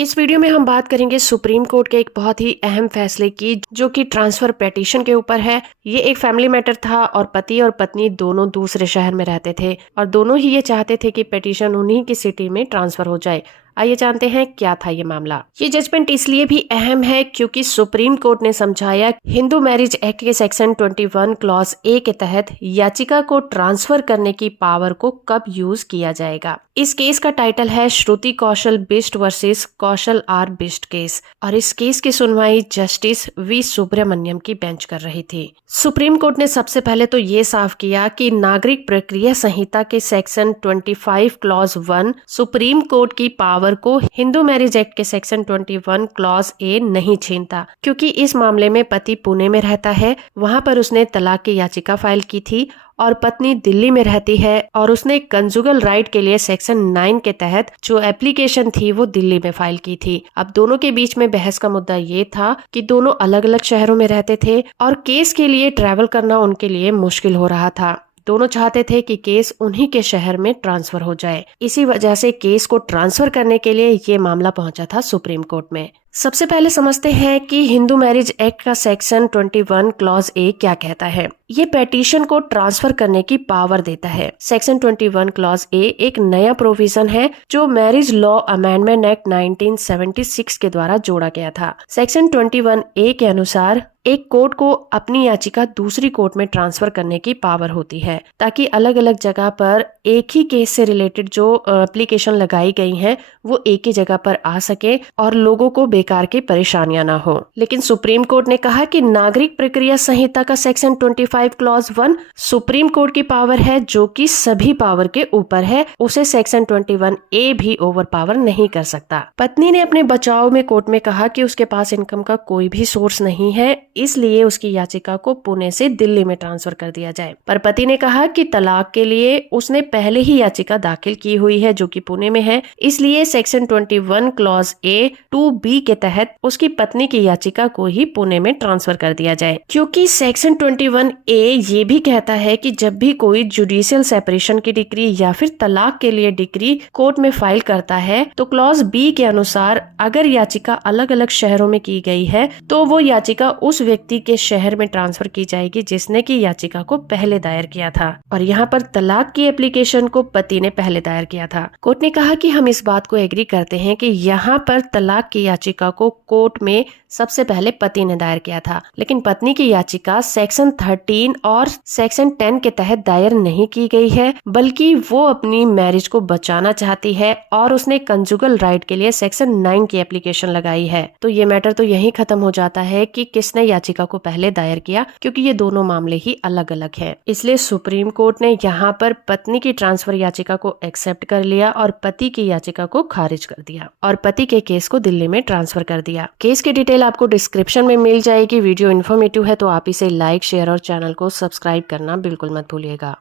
इस वीडियो में हम बात करेंगे सुप्रीम कोर्ट के एक बहुत ही अहम फैसले की, जो कि ट्रांसफर पिटीशन के ऊपर है। ये एक फैमिली मैटर था और पति और पत्नी दोनों दूसरे शहर में रहते थे और दोनों ही ये चाहते थे कि पिटीशन उन्हीं की सिटी में ट्रांसफर हो जाए। आइए जानते हैं क्या था ये मामला। ये जजमेंट इसलिए भी अहम है क्योंकि सुप्रीम कोर्ट ने समझाया हिंदू मैरिज एक्ट के सेक्शन 21 क्लॉज ए के तहत याचिका को ट्रांसफर करने की पावर को कब यूज किया जाएगा। इस केस का टाइटल है Shruti Kaushal Bisht versus Kaushal R Bisht case और इस केस की सुनवाई जस्टिस वी सुब्रमण्यम की बेंच कर रही थी। सुप्रीम कोर्ट ने सबसे पहले तो ये साफ किया कि नागरिक प्रक्रिया संहिता के सेक्शन 25 क्लॉज 1 सुप्रीम कोर्ट की पावर को हिंदू मैरिज एक्ट के सेक्शन 21 क्लॉज ए नहीं छीनता, क्योंकि इस मामले में पति पुणे में रहता है, वहां पर उसने तलाक की याचिका फाइल की थी और पत्नी दिल्ली में रहती है और उसने कंजुगल राइट के लिए सेक्शन 9 के तहत जो एप्लीकेशन थी वो दिल्ली में फाइल की थी। अब दोनों के बीच में बहस का मुद्दा ये था कि दोनों अलग अलग शहरों में रहते थे और केस के लिए ट्रैवल करना उनके लिए मुश्किल हो रहा था। दोनों चाहते थे कि केस उन्हीं के शहर में ट्रांसफर हो जाए। इसी वजह से केस को ट्रांसफर करने के लिए ये मामला पहुंचा था सुप्रीम कोर्ट में। सबसे पहले समझते हैं कि हिंदू मैरिज एक्ट का सेक्शन 21 क्लॉज ए क्या कहता है। ये पिटीशन को ट्रांसफर करने की पावर देता है। सेक्शन 21 क्लॉज ए एक नया प्रोविजन है जो मैरिज लॉ अमेंडमेंट एक्ट 1976 के द्वारा जोड़ा गया था। सेक्शन 21 ए के अनुसार एक कोर्ट को अपनी याचिका दूसरी कोर्ट में ट्रांसफर करने की पावर होती है, ताकि अलग अलग जगह पर एक ही केस से रिलेटेड जो एप्लीकेशन लगाई गई हैं वो एक ही जगह पर आ सके और लोगों को बेकार की परेशानियां ना हो। लेकिन सुप्रीम कोर्ट ने कहा कि नागरिक प्रक्रिया संहिता का सेक्शन 25 क्लॉज 1 सुप्रीम कोर्ट की पावर है, जो कि सभी पावर के ऊपर है। उसे सेक्शन 21 ए भी ओवर पावर नहीं कर सकता। पत्नी ने अपने बचाव में कोर्ट में कहा कि उसके पास इनकम का कोई भी सोर्स नहीं है, इसलिए उसकी याचिका को पुणे से दिल्ली में ट्रांसफर कर दिया जाए। पर पति ने कहा कि तलाक के लिए उसने पहले ही याचिका दाखिल की हुई है जो कि पुणे में है, इसलिए सेक्शन 21 क्लॉज ए 2B के तहत उसकी पत्नी की याचिका को ही पुणे में ट्रांसफर कर दिया जाए। क्योंकि सेक्शन 21 ए ये भी कहता है कि जब भी कोई जुडिशियल सेपरेशन की डिक्री या फिर तलाक के लिए डिक्री कोर्ट में फाइल करता है तो क्लॉज बी के अनुसार अगर याचिका अलग अलग शहरों में की गई है तो वो याचिका उस व्यक्ति के शहर में ट्रांसफर की जाएगी जिसने की याचिका को पहले दायर किया था। और यहाँ पर तलाक की एप्लीकेशन को पति ने पहले दायर किया था। कोर्ट ने कहा कि हम इस बात को एग्री करते हैं कि यहाँ पर तलाक की याचिका को कोर्ट में सबसे पहले पति ने दायर किया था, लेकिन पत्नी की याचिका सेक्शन 13 और सेक्शन 10 के तहत दायर नहीं की गई है, बल्कि वो अपनी मैरिज को बचाना चाहती है और उसने कंजुगल राइट के लिए सेक्शन 9 की एप्लीकेशन लगाई है। तो ये मैटर तो यहीं खत्म हो जाता है कि किसने याचिका को पहले दायर किया, क्योंकि ये दोनों मामले ही अलग अलग है। इसलिए सुप्रीम कोर्ट ने यहाँ पर पत्नी की ट्रांसफर याचिका को एक्सेप्ट कर लिया और पति की याचिका को खारिज कर दिया और पति के केस को दिल्ली में ट्रांसफर कर दिया। केस की डिटेल आपको डिस्क्रिप्शन में मिल जाएगी। वीडियो इन्फॉर्मेटिव है तो आप इसे लाइक, शेयर और चैनल को सब्सक्राइब करना बिल्कुल मत भूलिएगा।